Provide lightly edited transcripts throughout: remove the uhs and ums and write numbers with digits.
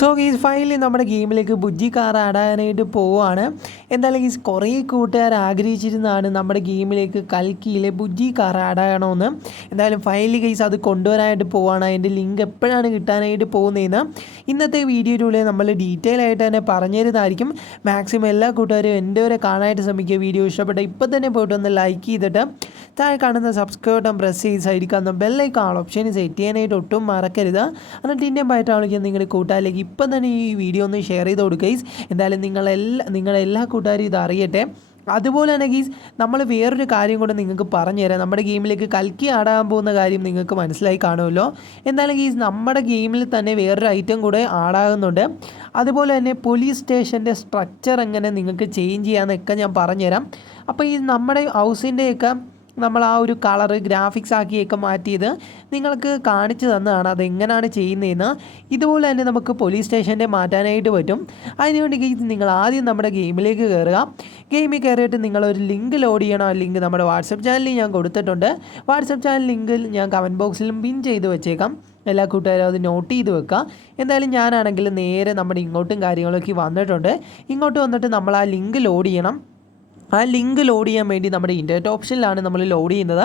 So ഗീസ് finally നമ്മുടെ ഗെയിമിലേക്ക് Bujji car ആടാനായിട്ട് പോവുകയാണ്. എന്തായാലും ഗീസ് കുറേ കൂട്ടുകാർ ആഗ്രഹിച്ചിരുന്നതാണ് നമ്മുടെ ഗെയിമിലേക്ക് കൽക്കിയിലെ ബുജ്ജി കാർ ആടാകണമെന്ന്. എന്തായാലും ഫൈനലി ഗീസ് അത് കൊണ്ടുവരാനായിട്ട് പോവുകയാണ്. അതിൻ്റെ ലിങ്ക് എപ്പോഴാണ് കിട്ടാനായിട്ട് പോകുന്നതെന്ന് ഇന്നത്തെ വീഡിയോയിലൂടെ നമ്മൾ ഡീറ്റെയിൽ ആയിട്ട് തന്നെ പറഞ്ഞിരുന്നതായിരിക്കും. മാക്സിമം എല്ലാ കൂട്ടുകാരും എൻ്റെ വരെ കാണാനായിട്ട് ശ്രമിക്കുക. വീഡിയോ ഇഷ്ടപ്പെട്ട ഇപ്പം തന്നെ പോയിട്ട് ഒന്ന് ലൈക്ക് ചെയ്തിട്ട് താഴെ കാണുന്ന സബ്സ്ക്രൈബ് ബട്ടൺ പ്രസ് ചെയ്ത് സൈഡിൽ കാണുന്ന ബെല്ലൈക്കൺ ആൾ ഓപ്ഷൻ സെറ്റ് ചെയ്യാനായിട്ട് ഒട്ടും മറക്കരുത്. എന്നിട്ട് ഇന്ത്യൻ നിങ്ങളുടെ കൂട്ടുകാരിലേക്ക് ഇപ്പം തന്നെ ഈ വീഡിയോ ഒന്ന് ഷെയർ ചെയ്ത് കൊടുക്കുക. എന്തായാലും നിങ്ങളുടെ എല്ലാ കൂട്ടുകാരും ഇത് അറിയട്ടെ. അതുപോലെ തന്നെ ഗീസ് നമ്മൾ വേറൊരു കാര്യം കൂടെ നിങ്ങൾക്ക് പറഞ്ഞു തരാം. നമ്മുടെ ഗെയിമിലേക്ക് കൽക്കി ആടാൻ പോകുന്ന കാര്യം നിങ്ങൾക്ക് മനസ്സിലായി കാണുമല്ലോ. എന്തായാലും ഗീസ് നമ്മുടെ ഗെയിമിൽ തന്നെ വേറൊരു ഐറ്റം കൂടെ ആടാകുന്നുണ്ട്. അതുപോലെ തന്നെ പോലീസ് സ്റ്റേഷൻ്റെ സ്ട്രക്ചർ എങ്ങനെ നിങ്ങൾക്ക് ചേഞ്ച് ചെയ്യാമെന്നൊക്കെ ഞാൻ പറഞ്ഞുതരാം. അപ്പോൾ ഈ നമ്മുടെ ഹൗസിൻ്റെയൊക്കെ നമ്മൾ ആ ഒരു കളറ് ഗ്രാഫിക്സ് ആക്കിയൊക്കെ മാറ്റിയത് നിങ്ങൾക്ക് കാണിച്ചു തന്നതാണ് അതെങ്ങനെയാണ് ചെയ്യുന്നതെന്ന്. ഇതുപോലെ തന്നെ നമുക്ക് പോലീസ് സ്റ്റേഷൻ്റെ മാറ്റാനായിട്ട് പറ്റും. അതിനുവേണ്ടി നിങ്ങൾ ആദ്യം നമ്മുടെ ഗെയിമിലേക്ക് കയറുക. ഗെയിമിൽ കയറിയിട്ട് നിങ്ങളൊരു ലിങ്ക് ലോഡ് ചെയ്യണം. ആ ലിങ്ക് നമ്മുടെ വാട്സപ്പ് ചാനലിൽ ഞാൻ കൊടുത്തിട്ടുണ്ട്. വാട്സപ്പ് ചാനൽ ലിങ്കിൽ ഞാൻ കമൻറ്റ് ബോക്സിലും പിൻ ചെയ്ത് വെച്ചേക്കാം. എല്ലാ കൂട്ടുകാരും അത് നോട്ട് ചെയ്ത് വെക്കുക. എന്തായാലും ഞാനാണെങ്കിൽ നേരെ നമ്മുടെ ഇങ്ങോട്ടും കാര്യങ്ങളൊക്കെ വന്നിട്ടുണ്ട്. ഇങ്ങോട്ട് വന്നിട്ട് നമ്മൾ ആ ലിങ്ക് ലോഡ് ചെയ്യണം. ആ ലിങ്ക് ലോഡ് ചെയ്യാൻ വേണ്ടി നമ്മുടെ ഇൻ്റർനെറ്റ് ഓപ്ഷനിലാണ് നമ്മൾ ലോഡ് ചെയ്യുന്നത്.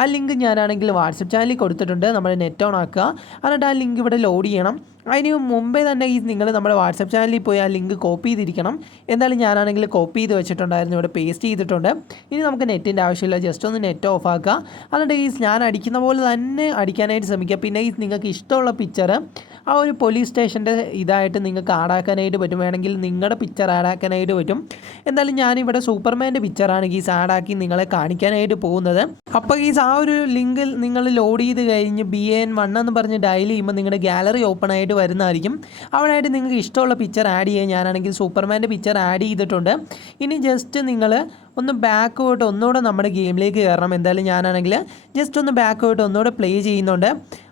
ആ ലിങ്ക് ഞാനാണെങ്കിൽ വാട്സപ്പ് ചാനലിൽ കൊടുത്തിട്ടുണ്ട്. നമ്മൾ നെറ്റ് ഓൺ ആക്കുക. എന്നിട്ട് ആ ലിങ്ക് ഇവിടെ ലോഡ് ചെയ്യണം. അതിന് മുമ്പേ തന്നെ നിങ്ങൾ നമ്മുടെ വാട്സപ്പ് ചാനലിൽ പോയി ആ ലിങ്ക് കോപ്പി ചെയ്തിരിക്കണം. എന്തായാലും ഞാനാണെങ്കിൽ കോപ്പി ചെയ്ത് വെച്ചിട്ടുണ്ടായിരുന്നു, ഇവിടെ പേസ്റ്റ് ചെയ്തിട്ടുണ്ട്. ഇനി നമുക്ക് നെറ്റിൻ്റെ ആവശ്യമില്ല, ജസ്റ്റ് ഒന്ന് നെറ്റ് ഓഫ് ആക്കുക. എന്നിട്ട് ഞാൻ അടിക്കുന്ന പോലെ തന്നെ അടിക്കാനായിട്ട് ശ്രമിക്കുക. പിന്നെ നിങ്ങൾക്ക് ഇഷ്ടമുള്ള പിക്ചർ ആ ഒരു പോലീസ് സ്റ്റേഷൻ്റെ ഇതായിട്ട് നിങ്ങൾക്ക് ആഡാക്കാനായിട്ട് പറ്റും. വേണമെങ്കിൽ നിങ്ങളുടെ പിക്ചർ ആഡാക്കാനായിട്ട് പറ്റും. എന്തായാലും ഞാനിവിടെ സൂപ്പർമാൻ്റെ പിക്ചറാണ് ആഡാക്കി നിങ്ങളെ കാണിക്കാനായിട്ട് പോകുന്നത്. അപ്പോൾ ആ ഒരു ലിങ്കിൽ നിങ്ങൾ ലോഡ് ചെയ്ത് കഴിഞ്ഞ് BN1 എന്ന് പറഞ്ഞ് ഡയൽ ചെയ്യുമ്പോൾ നിങ്ങളുടെ ഗാലറി ഓപ്പൺ ആയിട്ട് വരുന്നതായിരിക്കും. അവിടെയായിട്ട് നിങ്ങൾക്ക് ഇഷ്ടമുള്ള പിക്ചർ ആഡ് ചെയ്യാൻ ഞാനാണെങ്കിൽ സൂപ്പർമാൻ്റെ പിക്ചർ ആഡ് ചെയ്തിട്ടുണ്ട്. ഇനി ജസ്റ്റ് നിങ്ങൾ ഒന്ന് ബാക്ക് പോയിട്ട് ഒന്നുകൂടെ നമ്മുടെ ഗെയിമിലേക്ക് കയറണം. എന്തായാലും ഞാനാണെങ്കിൽ ജസ്റ്റ് ഒന്ന് ബാക്ക് പോയിട്ട് ഒന്നുകൂടെ പ്ലേ ചെയ്യുന്നുണ്ട്.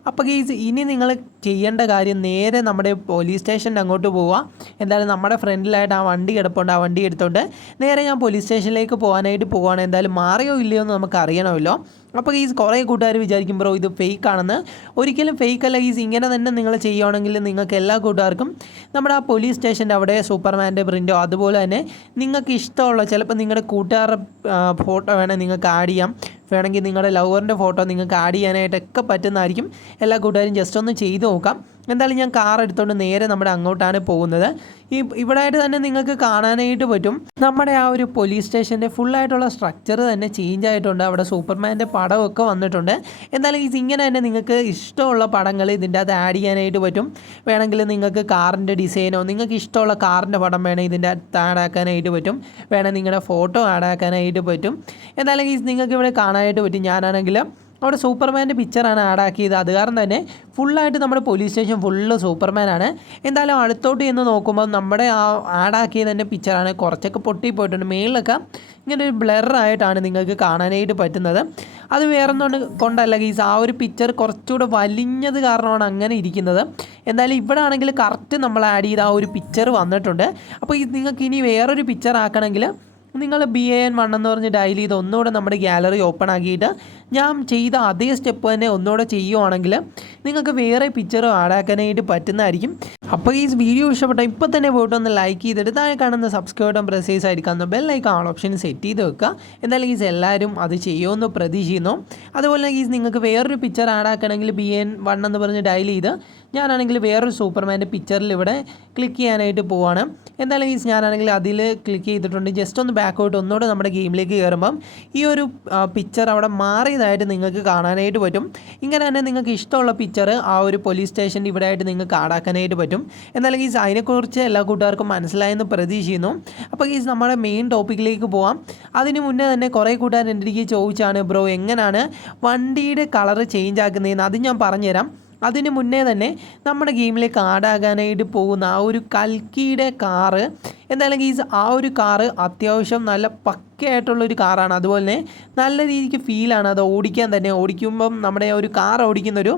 അപ്പോൾ ഇനി നിങ്ങൾ ചെയ്യേണ്ട കാര്യം നേരെ നമ്മുടെ പോലീസ് സ്റ്റേഷൻ്റെ അങ്ങോട്ട് പോവുക. എന്തായാലും നമ്മുടെ ഫ്രണ്ടിലായിട്ട് ആ വണ്ടി കിടപ്പുണ്ട്. ആ വണ്ടി എടുത്തുകൊണ്ട് നേരെ ഞാൻ പോലീസ് സ്റ്റേഷനിലേക്ക് പോകാനായിട്ട് പോവുകയാണ്. എന്തായാലും മാറിയോ ഇല്ലയോ എന്ന് നമുക്ക് അറിയണമല്ലോ. അപ്പോൾ കുറേ കൂട്ടുകാർ വിചാരിക്കും ബ്രോ ഇത് ഫേക്ക് ആണെന്ന്. ഒരിക്കലും ഫേക്ക് അല്ല. ഇങ്ങനെ തന്നെ നിങ്ങൾ ചെയ്യുകയാണെങ്കിൽ നിങ്ങൾക്ക് എല്ലാ കൂട്ടുകാർക്കും നമ്മുടെ ആ പോലീസ് സ്റ്റേഷൻ്റെ അവിടെ സൂപ്പർമാൻ്റെ പ്രിൻറ്റോ അതുപോലെ തന്നെ നിങ്ങൾക്ക് ഇഷ്ടമുള്ള ചിലപ്പോൾ നിങ്ങളുടെ കൂട്ടുകാരുടെ ഫോട്ടോ വേണേൽ നിങ്ങൾക്ക് ആഡ് ചെയ്യാം. വേണമെങ്കിൽ നിങ്ങളുടെ ലവറിൻ്റെ ഫോട്ടോ നിങ്ങൾക്ക് ആഡ് ചെയ്യാനായിട്ടൊക്കെ പറ്റുന്നതായിരിക്കും. എല്ലാ കൂട്ടുകാരും ജസ്റ്റ് ഒന്ന് ചെയ്ത് നോക്കാം. എന്തായാലും ഞാൻ കാർ എടുത്തുകൊണ്ട് നേരെ നമ്മുടെ അങ്ങോട്ടാണ് പോകുന്നത്. ഇവിടെ ആയിട്ട് തന്നെ നിങ്ങൾക്ക് കാണാനായിട്ട് പറ്റും നമ്മുടെ ആ ഒരു പോലീസ് സ്റ്റേഷൻ്റെ ഫുള്ളായിട്ടുള്ള സ്ട്രക്ചർ തന്നെ ചേഞ്ച് ആയിട്ടുണ്ട്. അവിടെ സൂപ്പർമാൻ്റെ പടമൊക്കെ വന്നിട്ടുണ്ട്. എന്തായാലും ഇങ്ങനെ തന്നെ നിങ്ങൾക്ക് ഇഷ്ടമുള്ള പടങ്ങൾ ഇതിൻ്റെ അകത്ത് ആഡ് ചെയ്യാനായിട്ട് പറ്റും. വേണമെങ്കിൽ നിങ്ങൾക്ക് കാറിൻ്റെ ഡിസൈനോ നിങ്ങൾക്ക് ഇഷ്ടമുള്ള കാറിൻ്റെ പടം വേണേൽ ഇതിൻ്റെ അകത്ത് ആഡ് ആക്കാനായിട്ട് പറ്റും. വേണമെങ്കിൽ നിങ്ങളുടെ ഫോട്ടോ ആഡ് ആക്കാനായിട്ട് പറ്റും. എന്തായാലും നിങ്ങൾക്ക് ഇവിടെ കാണാനായിട്ട് പറ്റും. ഞാനാണെങ്കിൽ അവിടെ സൂപ്പർമാൻ്റെ പിക്ചറാണ് ആഡാക്കിയത്. അത് കാരണം തന്നെ ഫുള്ളായിട്ട് നമ്മുടെ പോലീസ് സ്റ്റേഷൻ ഫുള്ള് സൂപ്പർമാനാണ്. എന്തായാലും അടുത്തോട്ട് ചെന്ന് നോക്കുമ്പോൾ നമ്മുടെ ആ ആഡാക്കിയത് തന്നെ പിക്ചറാണ് കുറച്ചൊക്കെ പൊട്ടിപ്പോയിട്ടുണ്ട്. മേളിലൊക്കെ ഇങ്ങനെ ഒരു ബ്ലറായിട്ടാണ് നിങ്ങൾക്ക് കാണാനായിട്ട് പറ്റുന്നത്. അത് വേറൊന്നും കൊണ്ടല്ല ആ ഒരു പിക്ചർ കുറച്ചുകൂടെ വലിഞ്ഞത് കാരണമാണ് അങ്ങനെ ഇരിക്കുന്നത്. എന്തായാലും ഇവിടെ ആണെങ്കിൽ കറക്റ്റ് നമ്മൾ ആഡ് ചെയ്ത ആ ഒരു പിക്ചർ വന്നിട്ടുണ്ട്. അപ്പോൾ നിങ്ങൾക്ക് ഇനി വേറൊരു പിക്ചർ ആക്കണമെങ്കിൽ നിങ്ങൾ BN1 എന്ന് പറഞ്ഞ് ഡയൽ ചെയ്ത് ഒന്നുകൂടെ നമ്മുടെ ഗാലറി ഓപ്പൺ ആക്കിയിട്ട് ഞാൻ ചെയ്ത അതേ സ്റ്റെപ്പ് തന്നെ ഒന്നുകൂടെ ചെയ്യുവാണെങ്കിൽ നിങ്ങൾക്ക് വേറെ പിക്ചർ ആഡാക്കാനായിട്ട് പറ്റുന്നതായിരിക്കും. അപ്പോൾ വീഡിയോ ഇഷ്ടപ്പെട്ടാൽ ഇപ്പോൾ തന്നെ പോയിട്ട് ഒന്ന് ലൈക്ക് ചെയ്തിട്ട് താഴെ കാണുന്ന സബ്സ്ക്രൈബ് ബട്ടൺ പ്രസ് ചെയ്ത് ആയിരിക്കാവുന്ന ബെല്ലൈക്കൺ ആൾ ഓപ്ഷൻ സെറ്റ് ചെയ്ത് വെക്കുക. എന്തായാലും എല്ലാവരും അത് ചെയ്യുമെന്ന് പ്രതീക്ഷിക്കുന്നു. അതുപോലെ നിങ്ങൾക്ക് വേറൊരു പിക്ചർ ആഡാക്കണമെങ്കിൽ BN1 എന്ന് പറഞ്ഞ് ഡയൽ ചെയ്ത് ഞാനാണെങ്കിൽ വേറൊരു സൂപ്പർമാൻ്റെ പിക്ചറിൽ ഇവിടെ ക്ലിക്ക് ചെയ്യാനായിട്ട് പോവാണ്. എന്തായാലും ഞാനാണെങ്കിൽ അതിൽ ക്ലിക്ക് ചെയ്തിട്ടുണ്ട്. ജസ്റ്റ് ഒന്ന് ബാക്കോട്ട് ഒന്നുകൂടെ നമ്മുടെ ഗെയിമിലേക്ക് കയറുമ്പം ഈ ഒരു പിക്ചർ അവിടെ മാറിയതായിട്ട് നിങ്ങൾക്ക് കാണാനായിട്ട് പറ്റും. ഇങ്ങനെ തന്നെ നിങ്ങൾക്ക് ഇഷ്ടമുള്ള പിക്ചർ ആ ഒരു പോലീസ് സ്റ്റേഷൻ്റെ ഇവിടെ ആയിട്ട് നിങ്ങൾക്ക് ആഡാക്കാനായിട്ട് പറ്റും. എന്നാലും അതിനെക്കുറിച്ച് എല്ലാ കൂട്ടുകാർക്കും മനസ്സിലായെന്ന് പ്രതീക്ഷിക്കുന്നു. അപ്പോൾ നമ്മുടെ മെയിൻ ടോപ്പിക്കിലേക്ക് പോവാം. അതിന് മുന്നേ തന്നെ കുറേ കൂട്ടുകാർ എൻ്റെ അടുത്ത് ചോദിച്ചാണ് ബ്രോ എങ്ങനെയാണ് വണ്ടിയുടെ കളറ് ചേഞ്ച് ആക്കുന്നതെന്ന്. അത് ഞാൻ പറഞ്ഞുതരാം. അതിന് മുന്നേ തന്നെ നമ്മുടെ ഗെയിമിലേക്ക് ആഡാകാനായിട്ട് പോകുന്ന ആ ഒരു കൽക്കിയുടെ കാറ് എന്തായാലും ആ ഒരു കാറ് അത്യാവശ്യം നല്ല പക്കയായിട്ടുള്ളൊരു കാറാണ്. അതുപോലെ തന്നെ നല്ല രീതിക്ക് ഫീലാണ് അത് ഓടിക്കാൻ തന്നെ. ഓടിക്കുമ്പം നമ്മുടെ ഒരു കാർ ഓടിക്കുന്നൊരു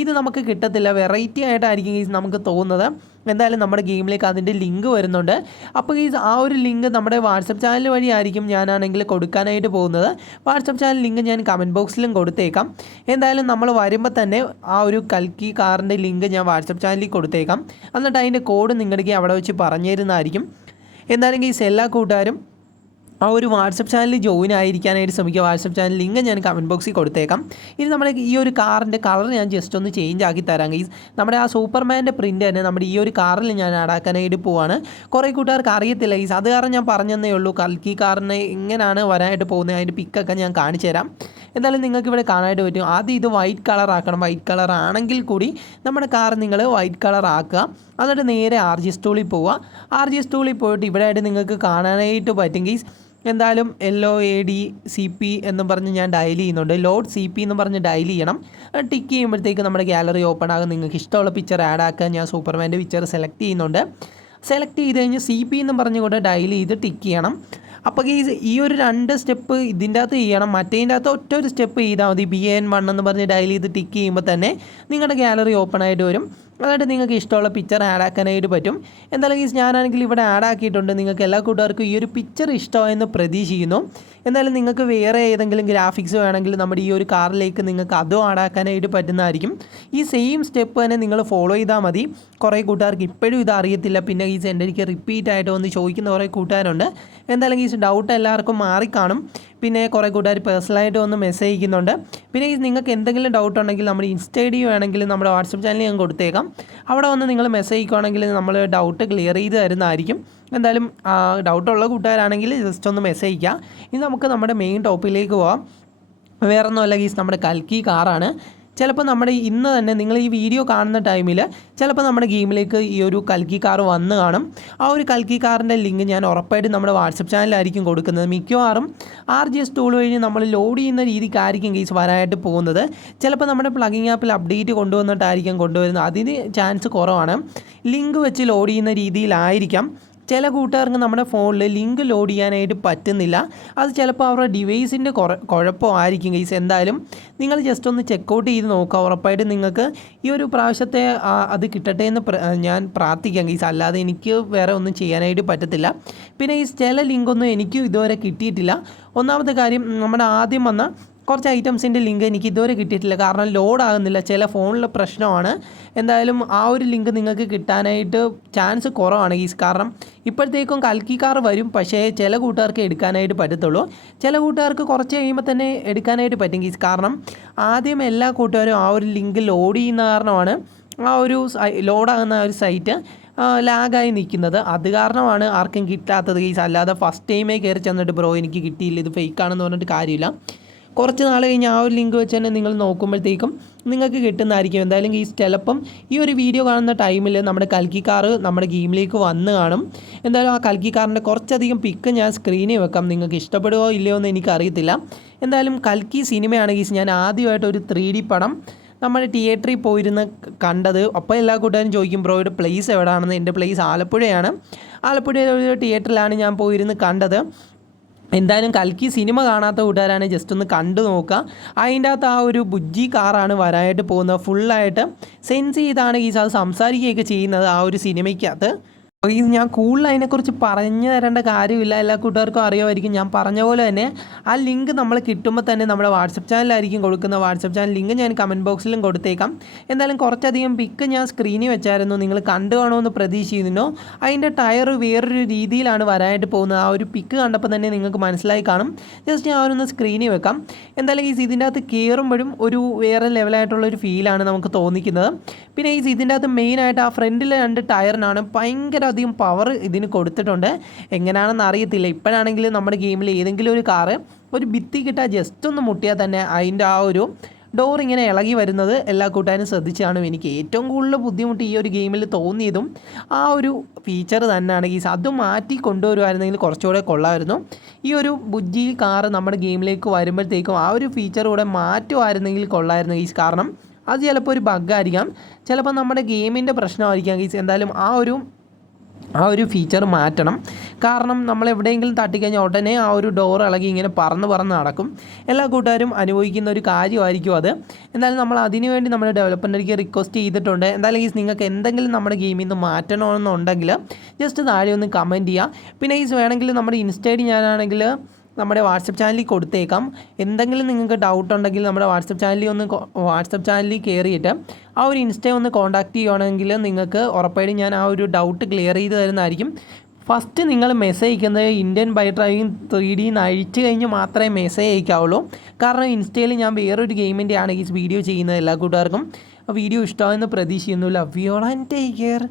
ഇത് നമുക്ക് കിട്ടത്തില്ല. വെറൈറ്റി ആയിട്ടായിരിക്കും ഗൈസ് നമുക്ക് തോന്നുന്നത്. എന്തായാലും നമ്മുടെ ഗെയിമിലേക്ക് അതിൻ്റെ ലിങ്ക് വരുന്നുണ്ട്. അപ്പോൾ ഗൈസ് ആ ഒരു ലിങ്ക് നമ്മുടെ വാട്സപ്പ് ചാനൽ വഴിയായിരിക്കും ഞാനാണെങ്കിൽ കൊടുക്കാനായിട്ട് പോകുന്നത്. വാട്സപ്പ് ചാനൽ ലിങ്ക് ഞാൻ കമൻറ്റ് ബോക്സിലും കൊടുത്തേക്കാം. എന്തായാലും നമ്മൾ വരുമ്പോൾ തന്നെ ആ ഒരു കൽക്കി കാറിൻ്റെ ലിങ്ക് ഞാൻ വാട്സപ്പ് ചാനലിൽ കൊടുത്തേക്കാം. എന്നിട്ട് അതിൻ്റെ കോഡ് നിങ്ങൾക്ക് അവിടെ വെച്ച് പറഞ്ഞു തരുന്നതായിരിക്കും. എന്തായാലും ഗൈസ് എല്ലാ കൂട്ടുകാരും ആ ഒരു വാട്സപ്പ് ചാനലിൽ ജോയിൻ ആയിരിക്കാനായിട്ട് ശ്രമിക്കുക. വാട്സപ്പ് ചാനൽ ലിങ്ക് ഞാൻ കമൻറ്റ് ബോക്സിൽ കൊടുത്തേക്കാം. ഇനി നമ്മുടെ ഈ ഒരു കാറിൻ്റെ കളർ ഞാൻ ജസ്റ്റ് ഒന്ന് ചേഞ്ച് ആക്കി തരാം ഗൈസ്. നമ്മുടെ ആ സൂപ്പർമാൻ്റെ പ്രിൻ്റ് തന്നെ നമ്മുടെ ഈ ഒരു കാറിൽ ഞാൻ ആഡാക്കാനായിട്ട് പോവാണ്. കുറേ കൂട്ടുകാർക്ക് അറിയത്തില്ല ഗൈസ്, അത് കാരണം ഞാൻ പറഞ്ഞതേ ഉള്ളൂ. കൽക്കി കാറിന് എങ്ങനെയാണ് വരാനായിട്ട് പോകുന്നത് അതിൻ്റെ പിക്കൊക്കെ ഞാൻ കാണിച്ചു തരാം. എന്തായാലും നിങ്ങൾക്ക് ഇവിടെ കാണാനായിട്ട് പറ്റും. ആദ്യം ഇത് വൈറ്റ് കളർ ആക്കണം. വൈറ്റ് കളർ ആണെങ്കിൽ കൂടി നമ്മുടെ കാർ നിങ്ങൾ വൈറ്റ് കളർ ആക്കുക. എന്നിട്ട് നേരെ RGS ടൂളിൽ പോവുക. RGS ടൂളിൽ പോയിട്ട് ഇവിടെ ആയിട്ട് നിങ്ങൾക്ക് കാണാനായിട്ട് പറ്റും ഗൈസ്. എന്തായാലും LOAD CP എന്ന് പറഞ്ഞ് ഞാൻ ഡയൽ ചെയ്യുന്നുണ്ട്. ലോഡ് CP എന്ന് പറഞ്ഞ് ഡയൽ ചെയ്യണം. ടിക്ക് ചെയ്യുമ്പോഴത്തേക്ക് നമ്മുടെ ഗാലറി ഓപ്പൺ ആകും. നിങ്ങൾക്ക് ഇഷ്ടമുള്ള പിക്ചർ ആഡ് ആക്കാൻ ഞാൻ സൂപ്പർമാൻ്റെ പിക്ചർ സെലക്ട് ചെയ്യുന്നുണ്ട്. സെലക്ട് ചെയ്ത് കഴിഞ്ഞ് CP എന്ന് പറഞ്ഞുകൊണ്ട് ഡയൽ ചെയ്ത് ടിക്ക് ചെയ്യണം. അപ്പോൾ ഈ ഒരു 2 സ്റ്റെപ്പ് ഇതിൻ്റെ അകത്ത് ചെയ്യണം. മറ്റേതിൻ്റെ അകത്ത് ഒറ്റ ഒരു സ്റ്റെപ്പ് ചെയ്താൽ മതി. BN1 എന്ന് പറഞ്ഞ് ഡയൽ ചെയ്ത് ടിക്ക് ചെയ്യുമ്പോൾ തന്നെ നിങ്ങളുടെ ഗാലറി ഓപ്പൺ ആയിട്ട് വരും. അതായിട്ട് നിങ്ങൾക്ക് ഇഷ്ടമുള്ള പിക്ചർ ആഡ് ആക്കാനായിട്ട് പറ്റും. എന്തായാലും ഞാനാണെങ്കിൽ ഇവിടെ ആഡ് ആക്കിയിട്ടുണ്ട്. നിങ്ങൾക്ക് എല്ലാ കൂട്ടുകാർക്കും ഈ ഒരു പിക്ചർ ഇഷ്ടമായെന്ന് പ്രതീക്ഷിക്കുന്നു. എന്തായാലും നിങ്ങൾക്ക് വേറെ ഏതെങ്കിലും ഗ്രാഫിക്സ് വേണമെങ്കിൽ നമ്മുടെ ഈ ഒരു കാറിലേക്ക് നിങ്ങൾക്ക് അതും ആഡ് ആക്കാനായിട്ട് പറ്റുന്നതായിരിക്കും. ഈ സെയിം സ്റ്റെപ്പ് തന്നെ നിങ്ങൾ ഫോളോ ചെയ്താൽ മതി. കുറേ കൂട്ടുകാർക്ക് ഇപ്പോഴും ഇത് അറിയത്തില്ല. പിന്നെ എൻ്റെ എനിക്ക് റിപ്പീറ്റ് ആയിട്ട് വന്ന് ചോദിക്കുന്ന കുറേ കൂട്ടുകാരുണ്ട്. എന്തായാലും ഡൗട്ട് എല്ലാവർക്കും മാറിക്കാണും. പിന്നെ കുറേ കൂട്ടുകാർ പേഴ്സണലായിട്ട് വന്ന് മെസ്സേജ് അയക്കുന്നുണ്ട്. പിന്നെ നിങ്ങൾക്ക് എന്തെങ്കിലും ഡൗട്ട് ഉണ്ടെങ്കിൽ നമ്മുടെ ഇൻസ്റ്റ ID വേണമെങ്കിൽ നമ്മുടെ വാട്സപ്പ് ചാനലിൽ ഞാൻ കൊടുത്തേക്കാം. അവിടെ വന്ന് നിങ്ങൾ മെസ്സേജ് അയക്കുകയാണെങ്കിൽ നമ്മൾ ഡൗട്ട് ക്ലിയർ ചെയ്ത് തരുന്നതായിരിക്കും. എന്തായാലും ഡൗട്ടുള്ള കൂട്ടുകാരാണെങ്കിൽ ജസ്റ്റ് ഒന്ന് മെസ്സേജ് അയക്കുക. ഇനി നമുക്ക് നമ്മുടെ മെയിൻ ടോപ്പിലേക്ക് പോകാം. വേറൊന്നുമല്ല ഗീസ്, നമ്മുടെ കൽക്കി കാറാണ്. ചിലപ്പോൾ നമ്മുടെ ഇന്ന് തന്നെ നിങ്ങൾ ഈ വീഡിയോ കാണുന്ന ടൈമിൽ ചിലപ്പോൾ നമ്മുടെ ഗെയിമിലേക്ക് ഈ ഒരു കൽക്കി കാർ വന്ന് കാണും. ആ ഒരു കൽക്കി കാറിൻ്റെ ലിങ്ക് ഞാൻ ഉറപ്പായിട്ടും നമ്മുടെ വാട്സപ്പ് ചാനലിലായിരിക്കും കൊടുക്കുന്നത്. മിക്കവാറും RGS ടൂൾ വഴി നമ്മൾ ലോഡ് ചെയ്യുന്ന രീതിക്കായിരിക്കും കേസ് വരാനായിട്ട് പോകുന്നത്. ചിലപ്പോൾ നമ്മുടെ പ്ലഗിങ് ആപ്പിൽ അപ്ഡേറ്റ് കൊണ്ടുവന്നിട്ടായിരിക്കും കൊണ്ടുവരുന്നത്. അതിന് ചാൻസ് കുറവാണ്. ലിങ്ക് വെച്ച് ലോഡ് ചെയ്യുന്ന രീതിയിലായിരിക്കാം. ചില കൂട്ടുകാർക്ക് നമ്മുടെ ഫോണിൽ ലിങ്ക് ലോഡ് ചെയ്യാനായിട്ട് പറ്റുന്നില്ല. അത് ചിലപ്പോൾ അവരുടെ ഡിവൈസിൻ്റെ കുഴപ്പമായിരിക്കും ഗൈസ്. എന്തായാലും നിങ്ങൾ ജസ്റ്റ് ഒന്ന് ചെക്കൗട്ട് ചെയ്ത് നോക്കുക. ഉറപ്പായിട്ടും നിങ്ങൾക്ക് ഈ ഒരു പ്രാവശ്യത്തെ അത് കിട്ടട്ടെ എന്ന് ഞാൻ പ്രാർത്ഥിക്കാം ഗൈസ്. അല്ലാതെ എനിക്ക് വേറെ ഒന്നും ചെയ്യാനായിട്ട് പറ്റത്തില്ല. പിന്നെ ഈ ചില ലിങ്കൊന്നും എനിക്കും ഇതുവരെ കിട്ടിയിട്ടില്ല. ഒന്നാമത്തെ കാര്യം, നമ്മുടെ ആദ്യം വന്ന കുറച്ച് ഐറ്റംസിൻ്റെ ലിങ്ക് എനിക്ക് ഇതുവരെ കിട്ടിയിട്ടില്ല. കാരണം ലോഡ് ആകുന്നില്ല. ചില ഫോണിലെ പ്രശ്നമാണ്. എന്തായാലും ആ ഒരു ലിങ്ക് നിങ്ങൾക്ക് കിട്ടാനായിട്ട് ചാൻസ് കുറവാണ് ഗീസ്. കാരണം ഇപ്പോഴത്തേക്കും കൽക്കി കാർ വരും. പക്ഷേ ചില കൂട്ടുകാർക്ക് എടുക്കാനായിട്ട് പറ്റത്തുള്ളൂ. ചില കൂട്ടുകാർക്ക് കുറച്ച് കഴിയുമ്പോൾ തന്നെ എടുക്കാനായിട്ട് പറ്റും ഗീസ്. കാരണം ആദ്യം എല്ലാ കൂട്ടുകാരും ആ ഒരു ലിങ്ക് ലോഡ് ചെയ്യുന്ന കാരണമാണ് ആ ഒരു ലോഡാകുന്ന ഒരു സൈറ്റ് ലാഗായി നിൽക്കുന്നത്. അത് കാരണമാണ് ആർക്കും കിട്ടാത്തത് ഗീസ്. അല്ലാതെ ഫസ്റ്റ് ടൈമേ കയറി ചെന്നിട്ട് ബ്രോ എനിക്ക് കിട്ടിയില്ല, ഇത് ഫേക്കാണെന്ന് പറഞ്ഞിട്ട് കാര്യമില്ല. കുറച്ച് നാൾ കഴിഞ്ഞ് ആ ഒരു ലിങ്ക് വെച്ച് തന്നെ നിങ്ങൾ നോക്കുമ്പോഴത്തേക്കും നിങ്ങൾക്ക് കിട്ടുന്നതായിരിക്കും. എന്തായാലും ഈ ചിലപ്പം ഈ ഒരു വീഡിയോ കാണുന്ന ടൈമിൽ നമ്മുടെ കൽക്കി കാർ നമ്മുടെ ഗെയിമിലേക്ക് വന്ന് കാണും. എന്തായാലും ആ കൽക്കി കാറിൻ്റെ കുറച്ചധികം പിക്ക് ഞാൻ സ്ക്രീനിൽ വെക്കാം. നിങ്ങൾക്ക് ഇഷ്ടപ്പെടുമോ ഇല്ലയോ എന്ന് എനിക്കറിയത്തില്ല. എന്തായാലും കൽക്കി സിനിമയാണ് ഗീസ് ഞാൻ ആദ്യമായിട്ട് ഒരു 3D പടം നമ്മൾ തിയേറ്ററിൽ പോയിരുന്ന് കണ്ടത്. അപ്പോൾ എല്ലാ കൂട്ടുകാരും ചോദിക്കും ബ്രോയുടെ പ്ലേസ് എവിടെയാണെന്ന്. എൻ്റെ പ്ലേസ് ആലപ്പുഴയാണ്. ആലപ്പുഴ ഒരു തിയേറ്ററിലാണ് ഞാൻ പോയിരുന്ന് കണ്ടത്. എന്തായാലും കൽക്കി സിനിമ കാണാത്ത കൂട്ടുകാരാണ് ജസ്റ്റ് ഒന്ന് കണ്ടു നോക്കുക. അതിൻ്റെ അകത്ത് ആ ഒരു ബുജ്ജി കാറാണ് വരാനായിട്ട് പോകുന്നത്. ഫുള്ളായിട്ട് സെൻസ് ചെയ്താണ് ഈ അത് സംസാരിക്കുകയൊക്കെ ചെയ്യുന്നത് ആ ഒരു സിനിമയ്ക്കകത്ത്. ഞാൻ കൂടുതൽ അതിനെക്കുറിച്ച് പറഞ്ഞു തരേണ്ട കാര്യമില്ല. എല്ലാ കൂട്ടുകാർക്കും അറിയുമായിരിക്കും. ഞാൻ പറഞ്ഞ പോലെ തന്നെ ആ ലിങ്ക് നമ്മൾ കിട്ടുമ്പോൾ തന്നെ നമ്മുടെ വാട്സപ്പ് ചാനലിലായിരിക്കും കൊടുക്കുന്ന. വാട്സപ്പ് ചാനൽ ലിങ്ക് ഞാൻ കമൻറ്റ് ബോക്സിലും കൊടുത്തേക്കാം. എന്തായാലും കുറച്ചധികം പിക്ക് ഞാൻ സ്ക്രീനിൽ വെച്ചായിരുന്നു. നിങ്ങൾ കണ്ടു കാണുമെന്ന് പ്രതീക്ഷിക്കുന്നു. അതിൻ്റെ ടയർ വേറൊരു രീതിയിലാണ് വരാനായിട്ട് പോകുന്നത്. ആ ഒരു പിക്ക് കണ്ടപ്പോൾ തന്നെ നിങ്ങൾക്ക് മനസ്സിലായി കാണും. ജസ്റ്റ് ഞാൻ അവരൊന്ന് സ്ക്രീനിൽ വെക്കാം. എന്തായാലും ഇതിൻ്റെ അകത്ത് കയറുമ്പോഴും ഒരു വേറെ ലെവലായിട്ടുള്ളൊരു ഫീലാണ് നമുക്ക് തോന്നിക്കുന്നത്. പിന്നെ ഇതിൻ്റെ അകത്ത് മെയിനായിട്ട് ആ ഫ്രണ്ടിലെ 2 ടയറിനാണ് ഭയങ്കര അധികം പവർ ഇതിന് കൊടുത്തിട്ടുണ്ട്. എങ്ങനെയാണെന്ന് അറിയത്തില്ല. ഇപ്പോഴാണെങ്കിൽ നമ്മുടെ ഗെയിമിൽ ഏതെങ്കിലും ഒരു കാറ് ഒരു ഭിത്തി കിട്ടാൻ ജസ്റ്റ് ഒന്ന് മുട്ടിയാൽ തന്നെ അതിൻ്റെ ആ ഒരു ഡോർ ഇങ്ങനെ ഇളകി വരുന്നത് എല്ലാ കൂട്ടുകാരും ശ്രദ്ധിച്ചാണ്. എനിക്ക് ഏറ്റവും കൂടുതൽ ബുദ്ധിമുട്ട് ഈ ഒരു ഗെയിമിൽ തോന്നിയതും ആ ഒരു ഫീച്ചർ തന്നെയാണ് ഗീസ്. അത് മാറ്റി കൊണ്ടുവരുമായിരുന്നെങ്കിൽ കുറച്ചുകൂടെ കൊള്ളാമായിരുന്നു. ഈ ഒരു ബുജ്ജി കാറ് നമ്മുടെ ഗെയിമിലേക്ക് വരുമ്പോഴത്തേക്കും ആ ഒരു ഫീച്ചർ കൂടെ മാറ്റുമായിരുന്നെങ്കിൽ കൊള്ളായിരുന്നു ഗീസ്. കാരണം അത് ചിലപ്പോൾ ഒരു ബഗ്ഗായിരിക്കാം, ചിലപ്പോൾ നമ്മുടെ ഗെയിമിൻ്റെ പ്രശ്നമായിരിക്കാം ഗീസ്. എന്തായാലും ആ ഒരു ഫീച്ചർ മാറ്റണം. കാരണം നമ്മൾ എവിടെയെങ്കിലും തട്ടിക്കഴിഞ്ഞാൽ ഉടനെ ആ ഒരു ഡോർ ഇളകി ഇങ്ങനെ പറന്ന് നടക്കും. എല്ലാ കൂട്ടുകാരും അനുഭവിക്കുന്ന ഒരു കാര്യമായിരിക്കും അത്. എന്തായാലും നമ്മൾ അതിനുവേണ്ടി നമ്മുടെ ഡെവലപ്പറിലേക്ക് റിക്വസ്റ്റ് ചെയ്തിട്ടുണ്ട്. എന്തായാലും ഗൈസ് നിങ്ങൾക്ക് എന്തെങ്കിലും നമ്മുടെ ഗെയിമിൽ നിന്ന് മാറ്റണമെന്നുണ്ടെങ്കിൽ ജസ്റ്റ് താഴെ ഒന്ന് കമൻറ്റ് ചെയ്യുക. പിന്നെ ഗൈസ് വേണമെങ്കിൽ നമ്മുടെ ഇൻസ്റ്റ ഐ ഡി ഞാനാണെങ്കിൽ നമ്മുടെ വാട്സപ്പ് ചാനലിൽ കൊടുത്തേക്കാം. എന്തെങ്കിലും നിങ്ങൾക്ക് ഡൗട്ട് ഉണ്ടെങ്കിൽ നമ്മുടെ വാട്സപ്പ് ചാനലിൽ കയറിയിട്ട് ആ ഒരു ഇൻസ്റ്റയെ ഒന്ന് കോൺടാക്റ്റ് ചെയ്യുകയാണെങ്കിൽ നിങ്ങൾക്ക് ഉറപ്പായിട്ടും ഞാൻ ആ ഒരു ഡൗട്ട് ക്ലിയർ ചെയ്ത് തരുന്നതായിരിക്കും. ഫസ്റ്റ് നിങ്ങൾ മെസ്സേജ് അയക്കുന്നത് ഇന്ത്യൻ ബൈക്ക് ഡ്രൈവിംഗ് 3D അഴിച്ച് കഴിഞ്ഞ് മാത്രമേ മെസ്സേജ് അയക്കാവുള്ളൂ. കാരണം ഇൻസ്റ്റയിൽ ഞാൻ വേറൊരു ഗെയിമിൻ്റെ ആണ് ഈ വീഡിയോ ചെയ്യുന്നത്. എല്ലാ കൂട്ടുകാർക്കും വീഡിയോ ഇഷ്ടമായെന്ന് പ്രതീക്ഷിക്കുന്നു. Love you all and take care.